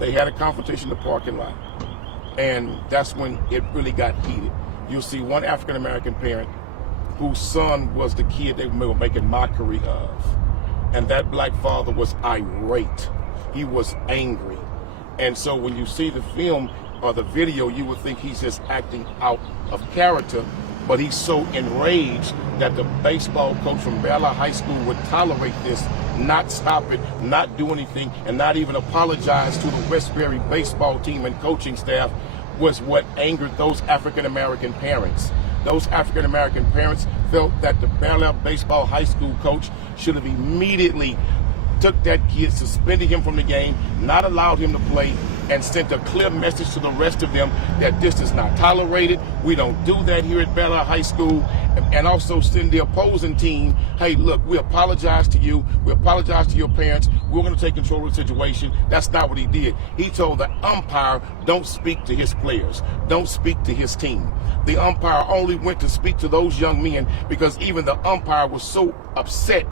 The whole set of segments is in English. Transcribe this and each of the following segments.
They had a confrontation in the parking lot, and that's when it really got heated. You'll see one African-American parent whose son was the kid they were making mockery of, and that black father was irate. He was angry. And so when you see the film or the video, you would think he's just acting out of character, but he's so enraged that the baseball coach from Bellaire High School would tolerate this, not stop it, not do anything, and not even apologize to the Westbury baseball team and coaching staff, was what angered those African-American parents. Those African-American parents felt that the Bellaire Baseball High School coach should have immediately took that kid, suspended him from the game, not allowed him to play, and sent a clear message to the rest of them that this is not tolerated. We don't do that here at Bellaire High School. And also send the opposing team, hey, look, we apologize to you. We apologize to your parents. We're going to take control of the situation. That's not what he did. He told the umpire, don't speak to his players. Don't speak to his team. The umpire only went to speak to those young men because even the umpire was so upset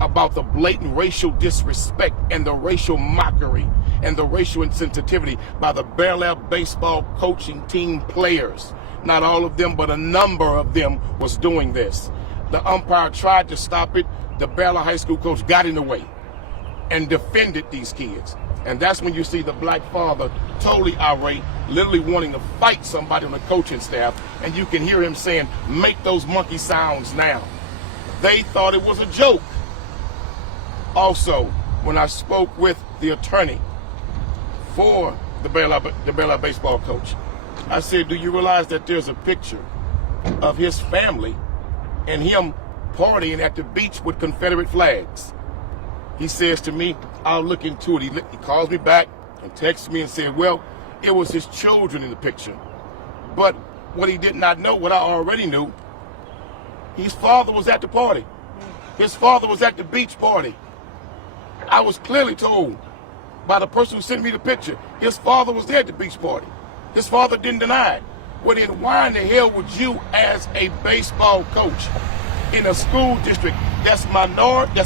about the blatant racial disrespect and the racial mockery and the racial insensitivity by the Bellaire baseball coaching team players. Not all of them, but a number of them was doing this. The umpire tried to stop it. The Bellaire High School coach got in the way and defended these kids. And that's when you see the black father totally irate, literally wanting to fight somebody on the coaching staff. And you can hear him saying, make those monkey sounds now. They thought it was a joke. Also, when I spoke with the attorney for the Bellaire baseball coach, I said, do you realize that there's a picture of his family and him partying at the beach with Confederate flags? He says to me, I'll look into it. He calls me back and texts me and said, well, it was his children in the picture. But what he did not know, what I already knew, his father was at the party. His father was at the beach party. I was clearly told by the person who sent me the picture, his father was there at the beach party. His father didn't deny it. Well, then why in the hell would you, as a baseball coach in a school district that's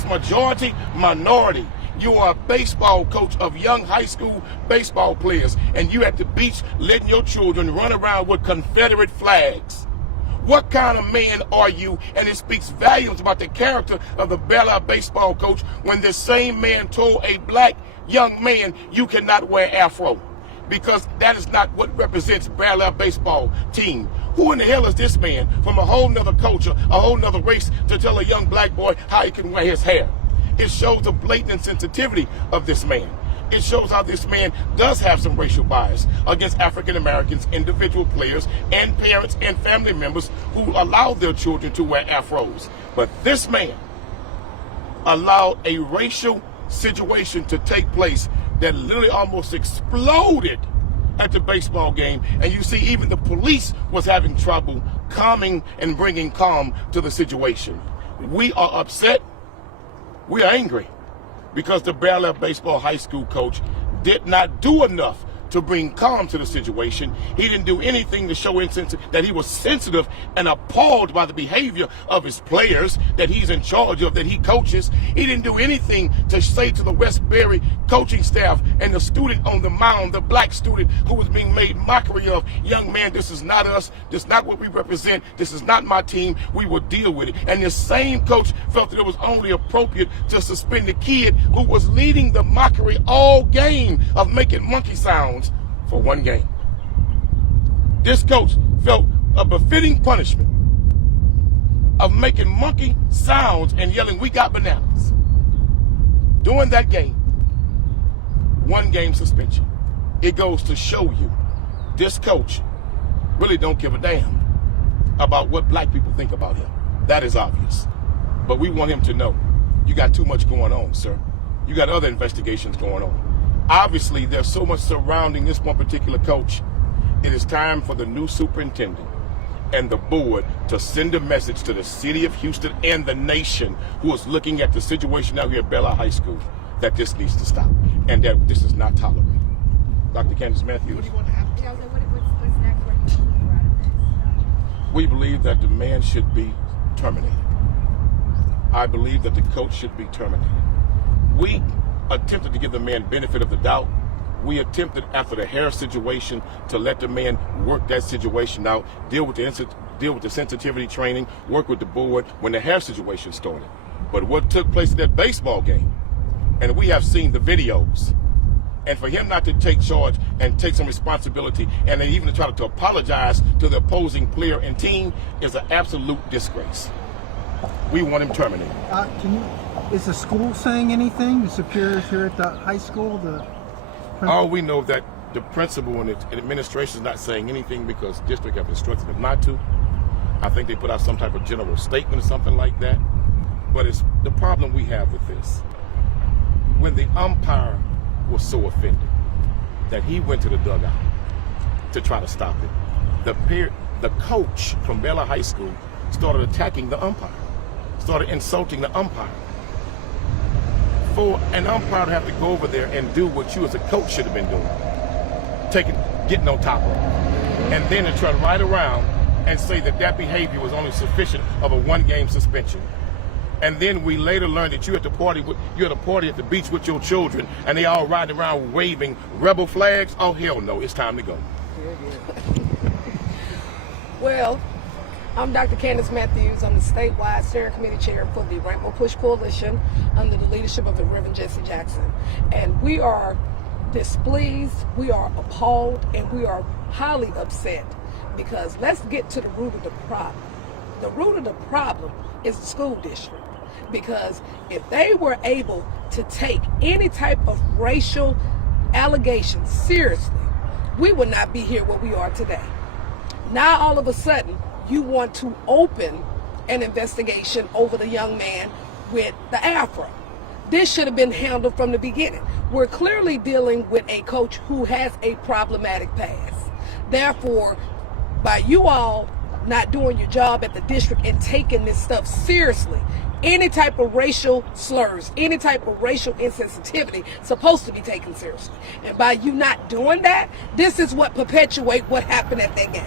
majority minority, you are a baseball coach of young high school baseball players, and you at the beach letting your children run around with Confederate flags? What kind of man are you? And it speaks volumes about the character of the Bellaire baseball coach when this same man told a black young man, you cannot wear afro, because that is not what represents Bellaire baseball team. Who in the hell is this man from a whole nother culture, a whole nother race, to tell a young black boy how he can wear his hair? It shows the blatant insensitivity of this man. It shows how this man does have some racial bias against African Americans, individual players, and parents and family members who allow their children to wear afros. But this man allowed a racial situation to take place that literally almost exploded at the baseball game. And you see, even the police was having trouble calming and bringing calm to the situation. We are upset. We are angry because the Bellaire Baseball High School coach did not do enough to bring calm to the situation. He didn't do anything to show that he was sensitive and appalled by the behavior of his players that he's in charge of, that he coaches. He didn't do anything to say to the Westbury coaching staff and the student on the mound, the black student who was being made mockery of, young man, this is not us. This is not what we represent. This is not my team. We will deal with it. And the same coach felt that it was only appropriate to suspend the kid who was leading the mockery all game of making monkey sounds for one game. This coach felt a befitting punishment of making monkey sounds and yelling, "We got bananas," during that game. One game suspension. It goes to show you this coach really don't give a damn about what black people think about him. That is obvious. But we want him to know, you got too much going on, sir. You got other investigations going on. Obviously, there's so much surrounding this one particular coach. It is time for the new superintendent and the board to send a message to the city of Houston and the nation who is looking at the situation out here at Bellaire High School that this needs to stop and that this is not tolerated. Dr. Candace Matthews. What do you want to happen? Yeah, what's next? What do you want out of this? We believe that the man should be terminated. I believe that the coach should be terminated. We attempted to give the man benefit of the doubt. We attempted after the hair situation to let the man work that situation out, deal with the sensitivity training, work with the board when the hair situation started. But what took place at that baseball game, and we have seen the videos, and for him not to take charge and take some responsibility and then even to try to apologize to the opposing player and team is an absolute disgrace. We want him terminated. Is the school saying anything? The superiors here at the high school? All we know that the principal and the administration is not saying anything because district have instructed them not to. I think they put out some type of general statement or something like that. But it's the problem we have with this. When the umpire was so offended that he went to the dugout to try to stop it, the coach from Bellaire High School started attacking the umpire, started insulting the umpire. For an umpire to have to go over there and do what you as a coach should have been doing, getting on top of him, and then to turn right around and say that that behavior was only sufficient of a one-game suspension. And then we later learned that you're at a party at the beach with your children, and they all riding around waving rebel flags. Oh hell no! It's time to go. Well, I'm Dr. Candace Matthews. I'm the statewide steering committee chair for the Rainbow Push Coalition under the leadership of the Reverend Jesse Jackson. And we are displeased, we are appalled, and we are highly upset because let's get to the root of the problem. The root of the problem is the school district. Because if they were able to take any type of racial allegations seriously, we would not be here where we are today. Now all of a sudden, you want to open an investigation over the young man with the afro. This should have been handled from the beginning. We're clearly dealing with a coach who has a problematic past. Therefore, by you all not doing your job at the district and taking this stuff seriously, any type of racial slurs, any type of racial insensitivity supposed to be taken seriously. And by you not doing that, this is what perpetuate what happened at that game.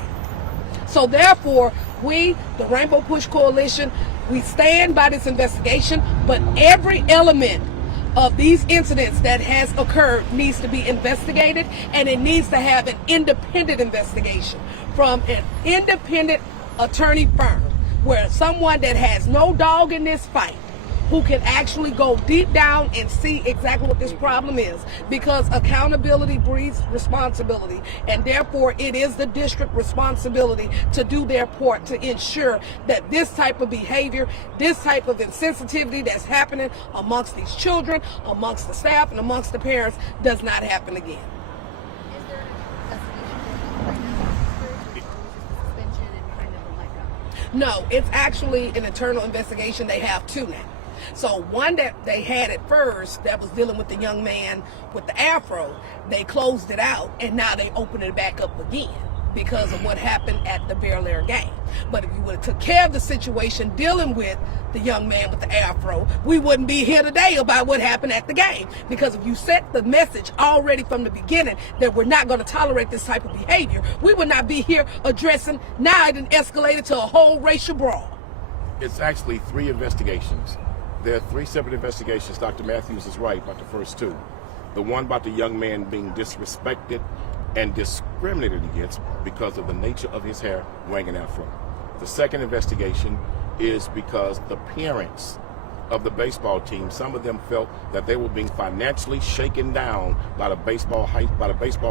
So therefore, we, the Rainbow Push Coalition, we stand by this investigation, but every element of these incidents that has occurred needs to be investigated, and it needs to have an independent investigation from an independent attorney firm, where someone that has no dog in this fight, who can actually go deep down and see exactly what this problem is, because accountability breeds responsibility, and therefore it is the district responsibility to do their part to ensure that this type of behavior, this type of insensitivity that's happening amongst these children, amongst the staff, and amongst the parents does not happen again. Is there an investigation right now, or is it suspension and kind of a let go? No, it's actually an internal investigation. They have two now. So one that they had at first that was dealing with the young man with the afro, they closed it out, and now they opened it back up again because of what happened at the Bellaire game. But if you would have took care of the situation dealing with the young man with the afro, we wouldn't be here today about what happened at the game. Because if you set the message already from the beginning that we're not going to tolerate this type of behavior, we would not be here addressing, now it escalated to a whole racial brawl. It's actually 3 investigations. There are 3 separate investigations. Dr. Matthews is right about the first 2. The one about the young man being disrespected and discriminated against because of the nature of his hair wearing an afro. The second investigation is because the parents of the baseball team, some of them felt that they were being financially shaken down by the baseball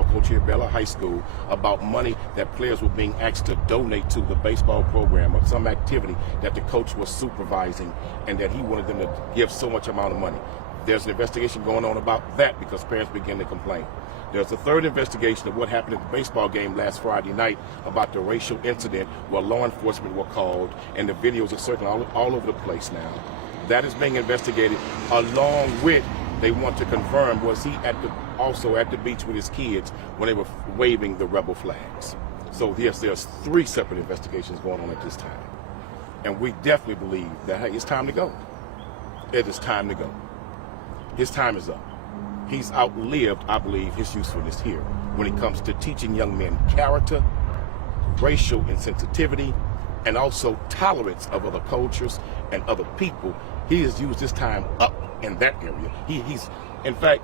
coach here at Bellaire High School about money that players were being asked to donate to the baseball program or some activity that the coach was supervising, and that he wanted them to give so much amount of money. There's an investigation going on about that because parents began to complain. There's a third investigation of what happened at the baseball game last Friday night about the racial incident where law enforcement were called, and the videos are circulating all over the place now. That is being investigated, along with, they want to confirm, was he also at the beach with his kids when they were waving the rebel flags. So yes, there's 3 separate investigations going on at this time. And we definitely believe that, hey, it's time to go. It is time to go. His time is up. He's outlived, I believe, his usefulness here when it comes to teaching young men character, racial insensitivity, and also tolerance of other cultures and other people. He has used his time up in that area. He's In fact,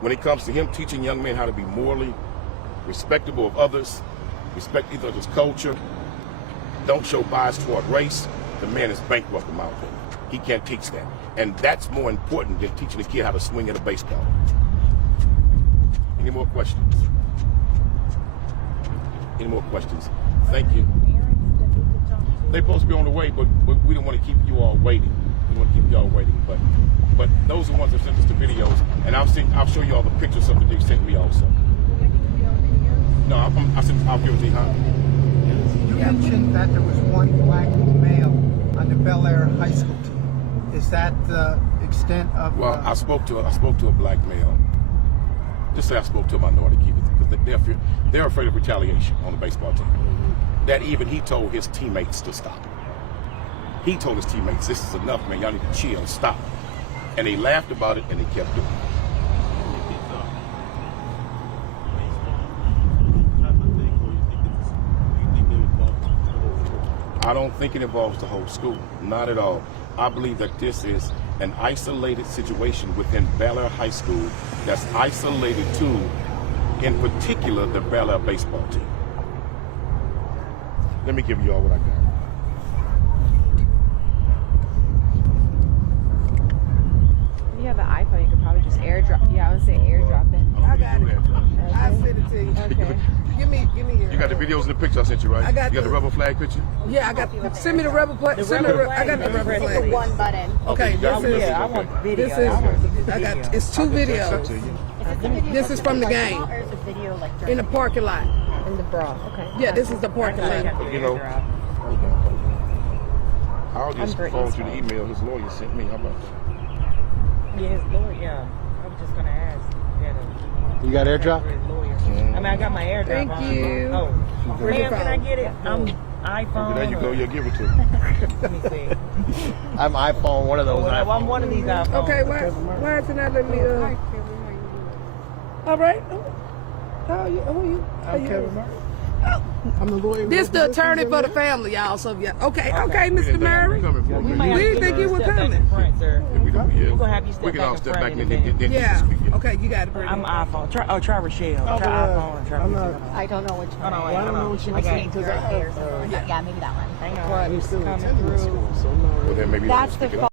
when it comes to him teaching young men how to be morally respectable of others, respect each other's culture, don't show bias toward race, the man is bankrupt in my opinion. He can't teach that. And that's more important than teaching a kid how to swing at a baseball. Any more questions? Any more questions? Thank you. They're supposed to be on the way, but we don't want to keep you all waiting. We don't want to keep y'all waiting, but those are the ones that sent us the videos, and I'll show you all the pictures of it they sent me also. No, I'll give it to you, huh? You mentioned that there was one black male on the Bellaire High School team. Is that the extent of? Well, I spoke to a black male. Just say I spoke to a minority kid because they're afraid of retaliation on the baseball team. That even he told his teammates to stop. He told his teammates, "This is enough, man. Y'all need to chill, stop." And they laughed about it and they kept doing it. I don't think it involves the whole school, not at all. I believe that this is an isolated situation within Bellaire High School that's isolated to, in particular, the Bellaire baseball team. Let me give you all what I got. You have an iPhone, you could probably just airdrop. Yeah, I would say airdrop it. I got it. Okay. I send it to you. Okay. Give me your. You got the videos and the picture I sent you, right? I got you got the the- rebel flag picture? Yeah, I got. Send me the rebel flag. Send me the. I got the rebel The flag. one button. Okay, you got this it. is. Yeah, I want the video. This is. I want the I got. video. It's two Text that videos to you. Is it the video This is from the like game. now, or is the video like in the during- parking lot. In the bra. Okay. Yeah, this is the parking lot. You know, I'll just Brittany's forward you the phone. email his lawyer sent me. How about that? Yeah, his lawyer. Yeah, I was just gonna ask. You got airdrop? I mean, I got my airdrop Thank on. you. Oh, Where's your ma'am, can I phone? get it? iPhone. There you go. You'll give it to him. Let me see. I'm iPhone, one of those. Well, I'm one of these iPhones. Okay, why is it not letting me? All right. How are you? Who are you? I'm Kevin Murray. I'm the lawyer. This the attorney for the family, y'all. So yeah. Okay, Mr. Murray. We might We have didn't to think you were step back coming. in front, sir. We do, yeah. We're gonna have you step We can back all in step front back in and a then minute. you Yeah. can speak. Okay, you got it. I'm Brittany. iPhone. Try Rochelle. Try iPhone. Try Rochelle. I don't know which one. Hold on, wait, hold on. I got it. Your hair or something like that. Yeah, maybe that one. Hang on. It's coming through. Well, then maybe That's I'll stick the it up.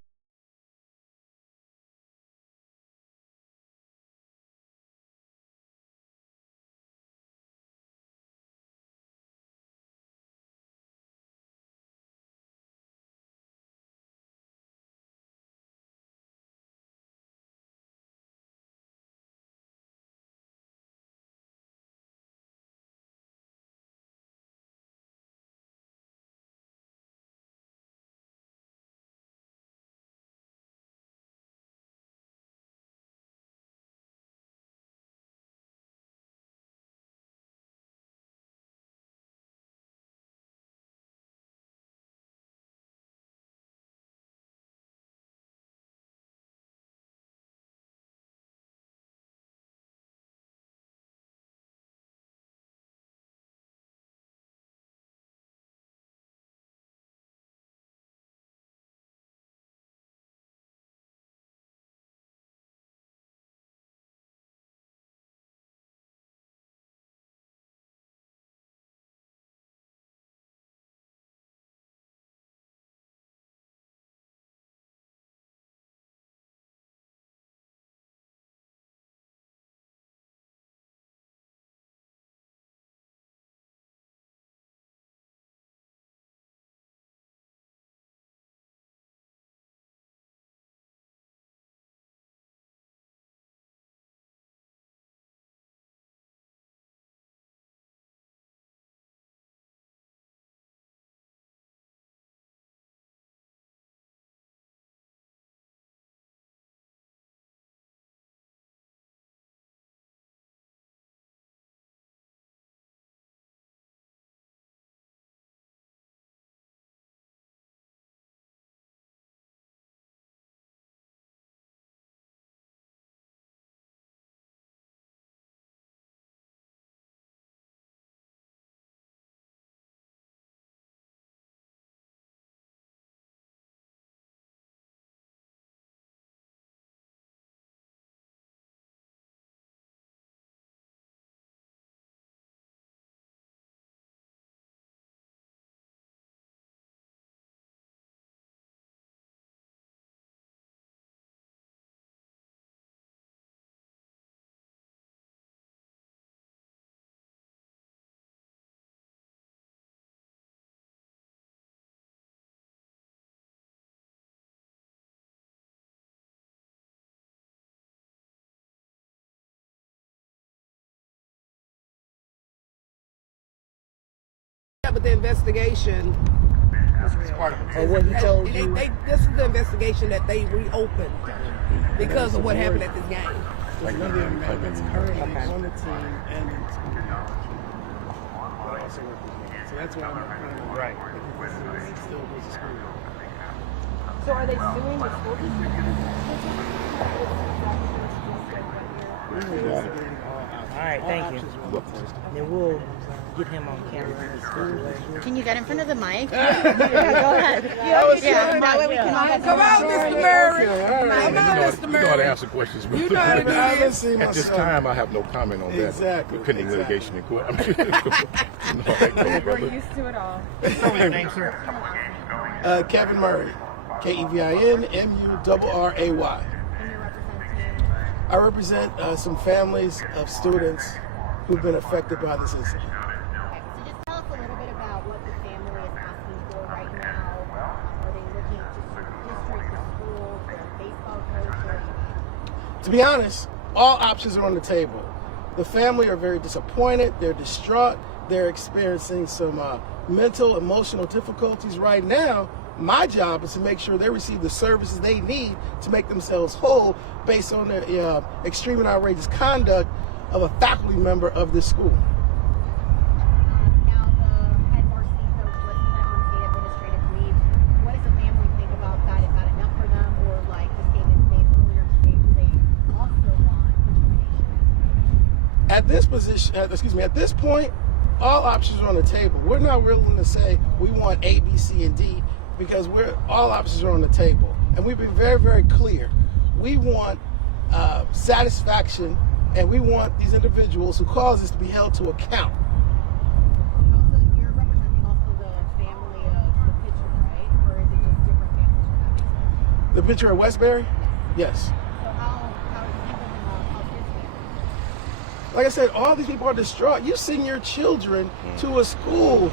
but the investigation. Or what he told you. This is the investigation that they reopened because of what happened at this game. There's another young man that's currently on the team and in school. But also represented. So that's why I'm not right. Because he still goes to school. So are they suing the school district? All right, thank you. Then we'll get him on camera. Can you get in front of the mic? Go ahead. Yeah, that way we can all Come on, Mr. Murray. Come on, Mr. You know how to Murray. answer questions. You know how to do this. At this time, I have no comment on that. Exactly. Pending litigation in court. You know how that goes, We're brother. used to it all. Kevin Murray. KEVIN MURRAY. And you're representing. I represent some families of students who've been affected by this incident. Okay, so just tell us a little bit about what the family is asking for right now. Are they looking to district, the school, the baseball coach? To be honest, all options are on the table. The family are very disappointed. They're distraught. They're experiencing some mental, emotional difficulties right now. My job is to make sure they receive the services they need to make themselves whole based on the extreme and outrageous conduct of a faculty member of this school. Now the head varsity coach listed them on paid administrative leave. What does the family think about that? Is that enough for them? Or like the statement made earlier today, do they also want determination? At this position, at this point, all options are on the table. We're not willing to say we want A, B, C, and D because all options are on the table. And we've been very, very clear. We want satisfaction, and we want these individuals who caused this to be held to account. Also, you're representing also the family of the pitcher, right? Or is it just different families from that? The pitcher at Westbury? Yes. So how do you think of his family? Like I said, all these people are distraught. You send your children to a school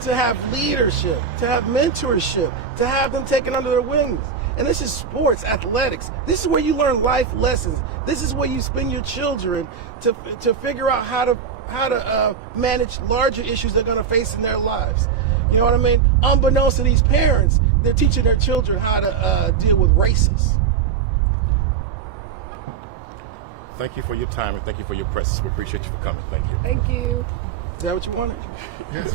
to have leadership, to have mentorship, to have them taken under their wings. And this is sports, athletics. This is where you learn life lessons. This is where you spend your children to figure out how to manage larger issues they're going to face in their lives. You know what I mean? Unbeknownst to these parents, they're teaching their children how to deal with racists. Thank you for your time and thank you for your presence. We appreciate you for coming. Thank you. Thank you. Is that what you wanted? Yes.